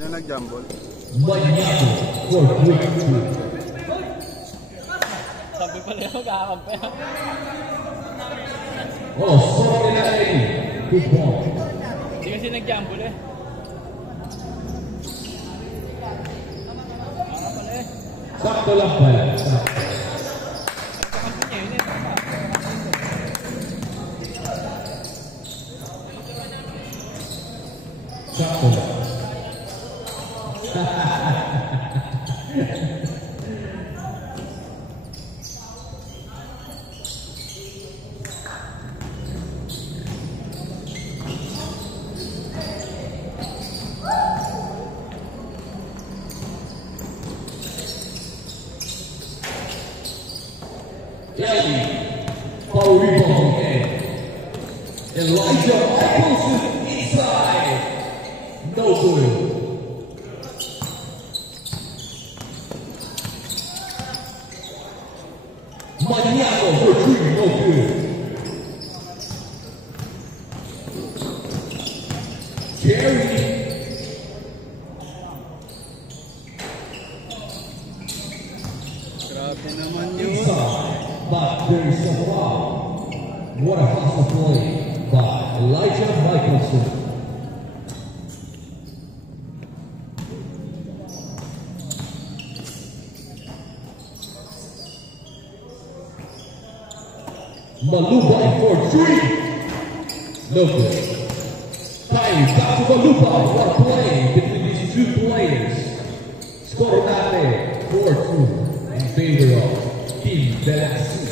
Sino nag-jumble? Maniago for quick two. Sabi pala yung kakampi. Oh, sorry na lady. Good ball. Hindi kasi nag-jumble eh. Sakto lang pala. Kakampi niya yun eh. Sakto lang. Power rebound again. Elijah Michaelson inside. No good. Maniago for three, no good. Jerry. Grabe naman yun. But there is a foul. What a hustle play by Elijah Michaelson. Malubay for three. No good. Time back to Malubay. What a play between these two players. Score natin 4-2 in favor of Team Velasquez.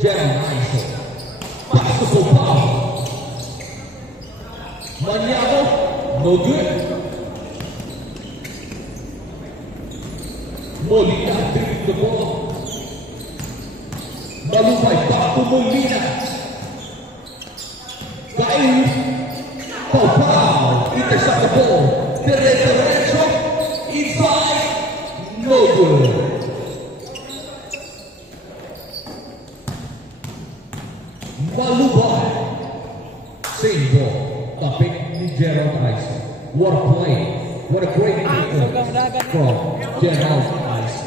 Jerry Michael. Basketball foul. Maniago. No good. Molina dribbles the ball. Malubay back to Molina. Caio. Foul. Intercept the ball. Derecho. Inside. No good. Malubay. Same ball. Tapik ni Gerald Ice. What a play. What a great defense from Gerald Ice.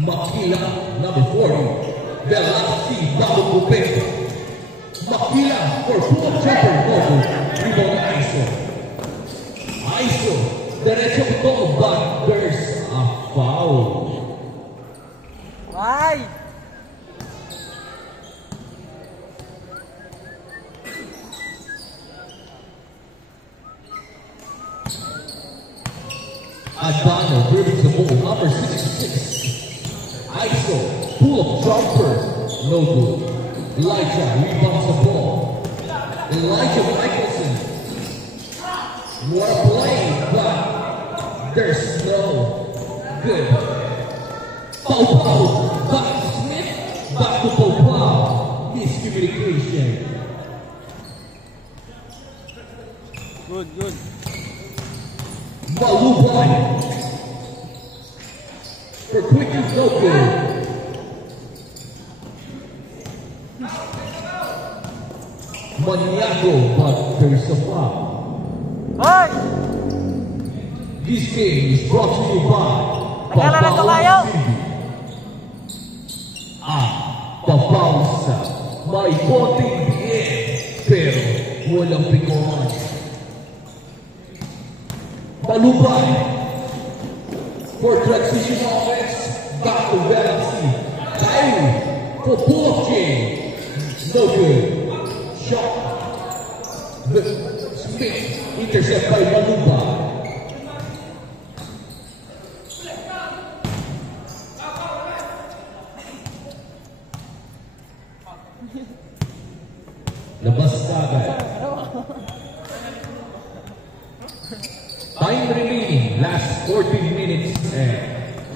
Makila, number 40. Velasquez, bago Pupeto. Makila for full jumper. Rebound Iso. Iso. Derecho ito, but there's a foul. Why? Adano dribbles the ball, number 66. Iso, pull-up jumper, no good. Elijah rebounds the ball. Elijah Michaelson. What a play, but there's no good. Pau, back to Smith, back to Pau. Miscommunication. Good, good. Malubay. For quick and no good. Maniago, but there's a foul. Hoy! This game is brought to you by Naglalaro kayo? Papausa. May konting biyen, pero walang pinguhan. Malubay. For transition offense, back to Velasquez. Caio for pull-up game. No good. Shot. Smith. Intercept by Malubay. Labas agad. Time remaining, last 14 minutes and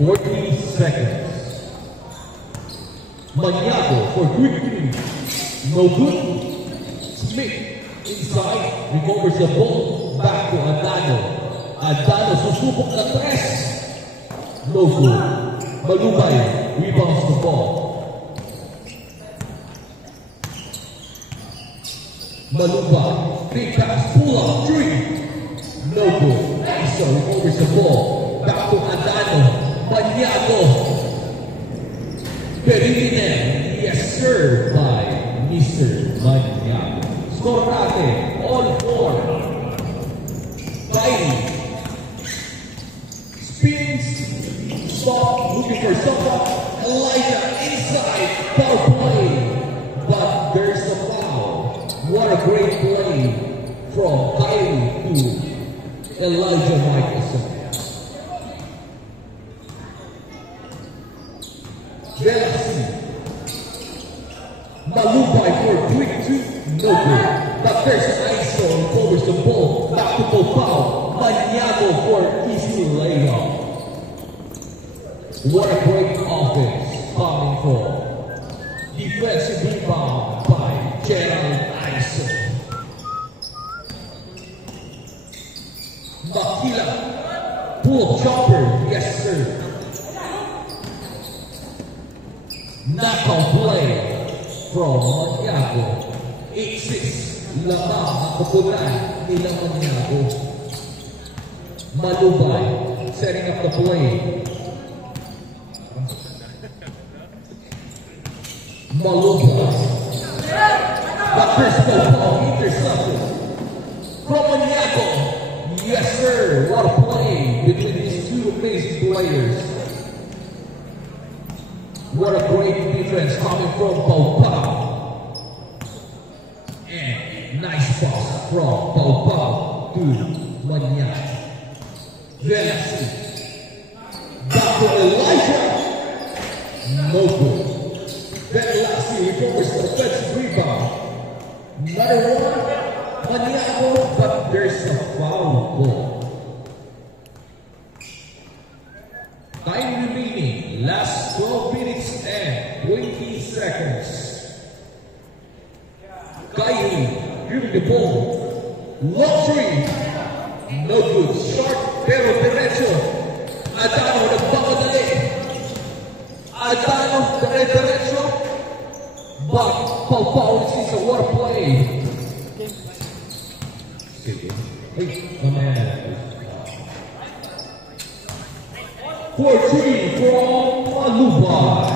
40 seconds. Maniago for quick three. No good. Smith inside, recovers the ball, back to Adano. Adano susubok na tres. No good. Malubay rebounds the ball. Malubay, big pass, pull up, three. No good. Iso recovers the ball. Back to Adano. Maniago. Perinen. Yes, sir, by Mr. Maniago. Score natin, all four. Kyrie. Spins. Stop, looking for someone. Elijah inside. Foul play. But there's a foul. What a great play from Kyrie to Elijah Michelson. Jealousy. Malubay for 3-2. No good. But there's Iso and covers the ball. Back to Popao. Maniago for easy layup. What a great offense coming from. Defensive rebound by Gerald Iso. Makila. Pull jumper. Yes, sir. Knockout play from Maniago. 8-6. Lamang ang kapunan nila Maniago. Malubay setting up the play. Malubay. But there's no ball intercepted from Maniago. Yes, sir. What a play between these two amazing players. What a great defense coming from Paupao. And nice pass from Paupao to Maniago. Velasi. Back to Elijah. No good. Velasi recovers the offensive rebound. Another one. Maniago, but there's a foul ball. Time remaining. Last 12 minutes and 20 seconds. Kyrie, give the ball. Long three. No good. Short, pero derecho. Adano, nagpapadali. Adano, derecho. But Paupao is a what a play. Hey, mamaya na lang. 4-3 from Malubay.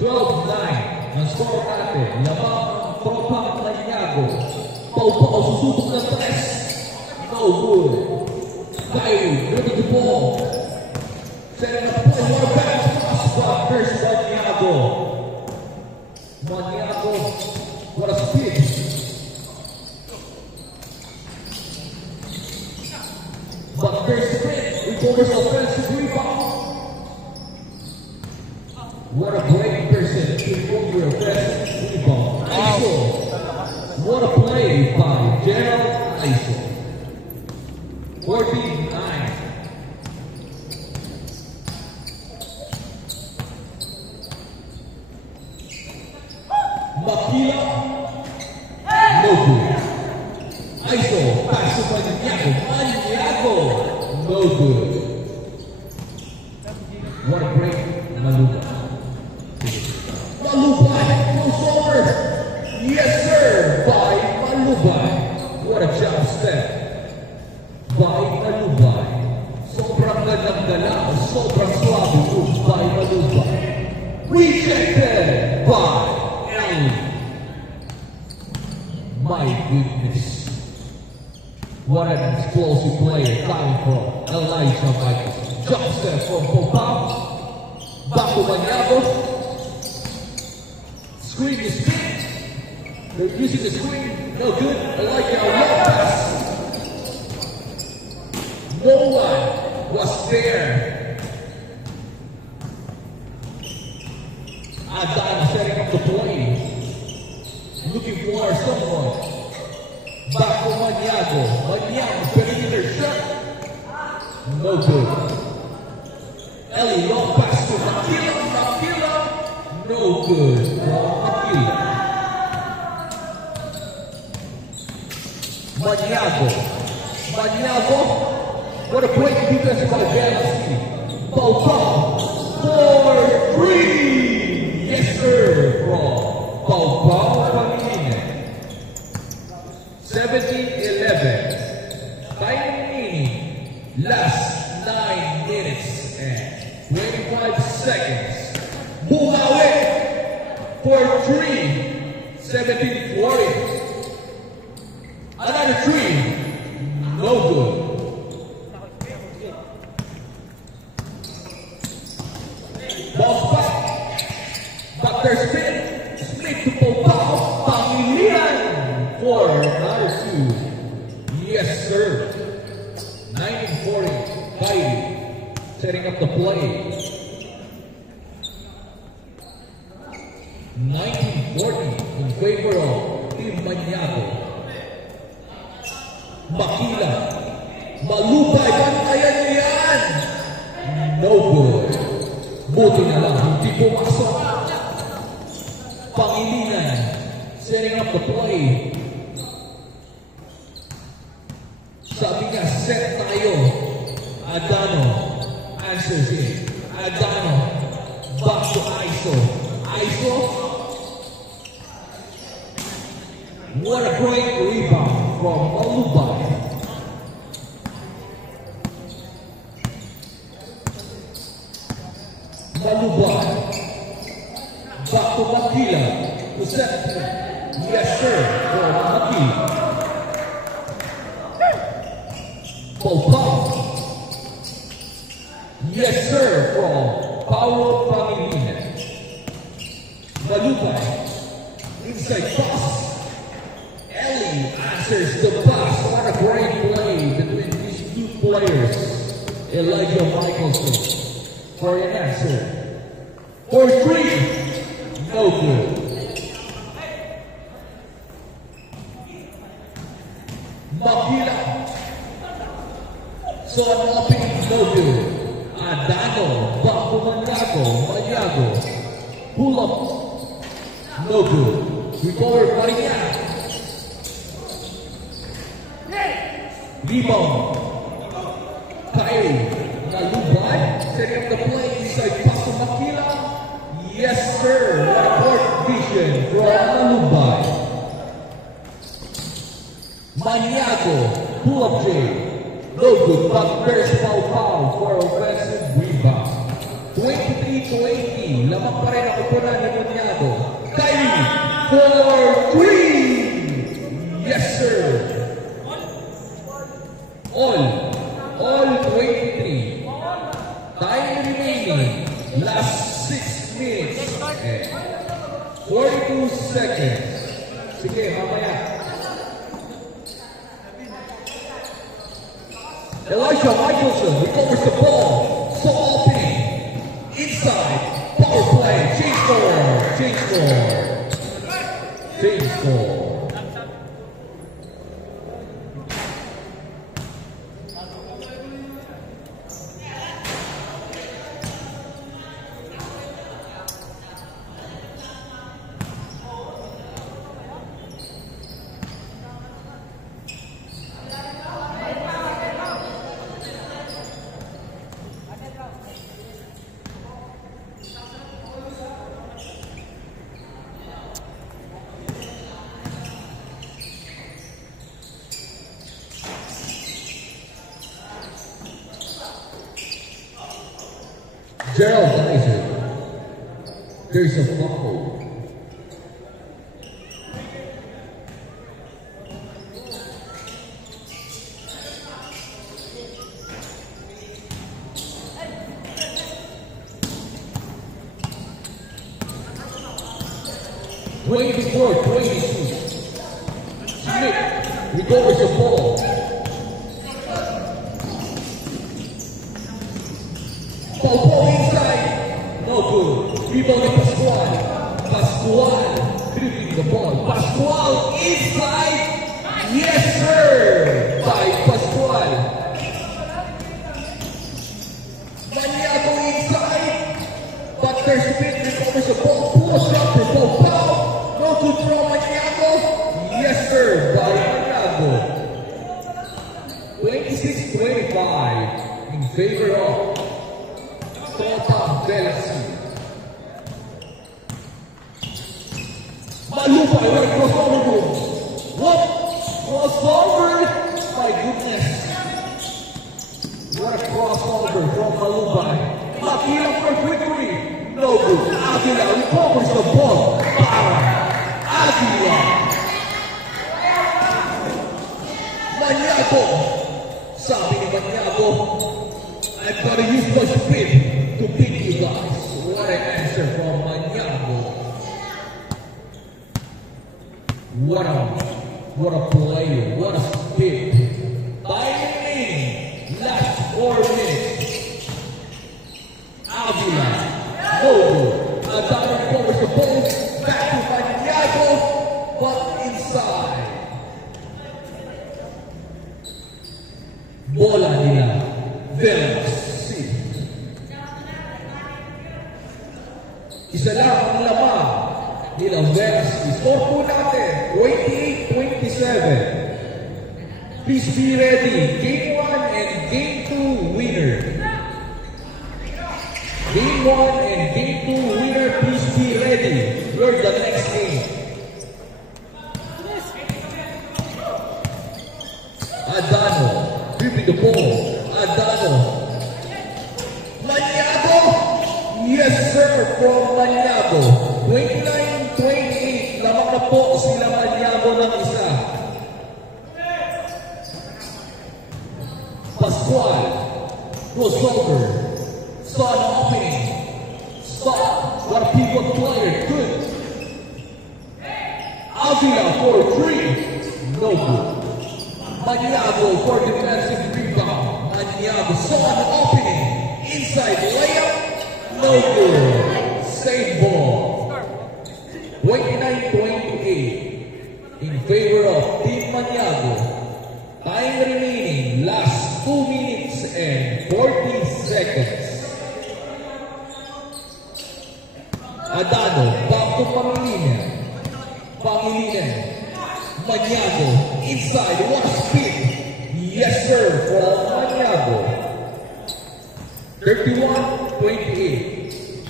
12-9. Ang score natin. Lamang ang tropa ng Maniago. Paupao susubok ng press. No good. Kyrie, look at the ball. Setting up play. More back pass. But there's Maniago. Maniago. What a speed. But there's sprint. Recovers offensive rebound. What a great person to recover offensive rebound. Iso. What a play by Gerald Iso. 14-9. Makila. No good. Iso. Pass to Maniago. Maniago. No good. What a great Malubay. Malubay crossover. Yes, sir. By Malubay. What a jump step. By Malubay. Sobrang gandang galaw. Sobrang swabe move by Malubay. Rejected by Ellie. My goodness. What an explosive player coming from Elijah Michelson. Jump step from Popao. Back to Maniago. Screen is spin. They're using the screen. No good. Elijah, a long pass. No one was there. Adano setting up the play. Looking for someone. Back to Maniago. Maniago, perimeter shot. No good. Ellie, long pass to Makila. Makila. No good from Makila. Maniago. Maniago. What a great defense by Velasi. Paupao. 17-11. Time remaining. Last 9 minutes and 25 seconds. Bumawi for 3. 17-40. Another 3. No good. Bounce back. Backer spin. Split to Popao. Pangilinan for another 2. Yes, sir. 1940. Kylie setting up the play. 1940 in favor of Team Maniago. Makila. Malupay. Bantayan yan. No good. Buti na lang. Hindi pumasok. Pangilinan. Setting up the play. Sabi niya, set tayo. Adano answers it. Adano. Back to ISO. ISO. What a great rebound from Malupay. Malupay. Back to Makila. To set. Yes, sir. For Makila. Popao. Yes, sir. From Paulo Pangilinan. Malupay. Inside pass. Ellie answers the pass. What a great play between these two players. Elijah Michelson for an answer. For 3. No good. Makila. So an opening, no good. Adano. Back to Maniago. Pull up. No good. Recover Mariana. Rebound. Kylie. Malupay. Setting up the play inside pass to Makila. Yes, sir. Court vision from Malupay. Maniago. Pull up J. No good. But there's foul for offensive rebound. 23-20. Lamang pa rin ang upunan ni Maniago. Kylie. For 3. Yes, sir. All 23. Time remaining. Last 6 minutes and 42 seconds. Sige, mamaya. Elijah Michelson recovers the ball. So opening. Inside. Power play. Change score. Gerald Isaac. There's a fumble. Before 22. Smith recovers the ball. Ball inside. No good. Rebound to Pascual. Pascual dribbling the ball. Pascual inside. Yes, sir. By Pascual. Maniago inside. But there's Smith recovers the ball. Push up for Popao. No good from Maniago. Yes, sir. By Maniago. 26-25 in favor of Tota Velasi. Malupay right crossover moves. What? Cross Sabi ni Maniago, I've got to use my speed to beat you guys. What an answer from Maniago. What a player, what a speed. Time remaining, last 4 minutes. Avila, no good. Adano covers the ball, back to Maniago, but inside. Bola nila, Velocity. Isa lang ang laman nila Velocity. Score po natin, 28-27. Please be ready. Game 1 and Game 2 winner. Game 1 and Game 2 winner, please be ready. We're the next game. Adano, gripping the ball. Adano. Maniago. Yes, sir, from Maniago. 29-28. Lamang na po sila Maniago ng isa. Pascual. Crossover. Son opening. Stop. What a people player. Good. Avila for 3. No good. Maniago for defensive rebound. Maniago saw an opening. Inside layup. No good. Save ball. 29-28 in favor of Team Maniago. Time remaining. Last 2 minutes and 40 seconds. Adano, back to Pangilinan. Pangilinan. Maniago, inside, what a speed. Yes, sir, for Maniago. 31-28.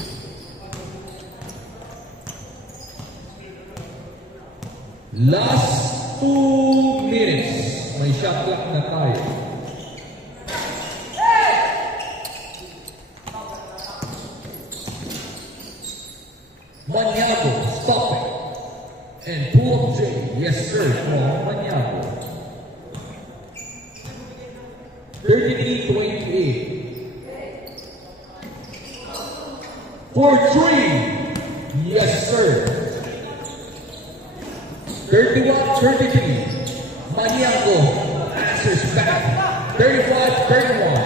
Last 2 minutes. May shot clock na tayo. Maniago, stop it. And pull up J. Yes, sir, from Maniago. 33-28. For 3. Yes, sir. 31-33. Maniago answers back. 35-31.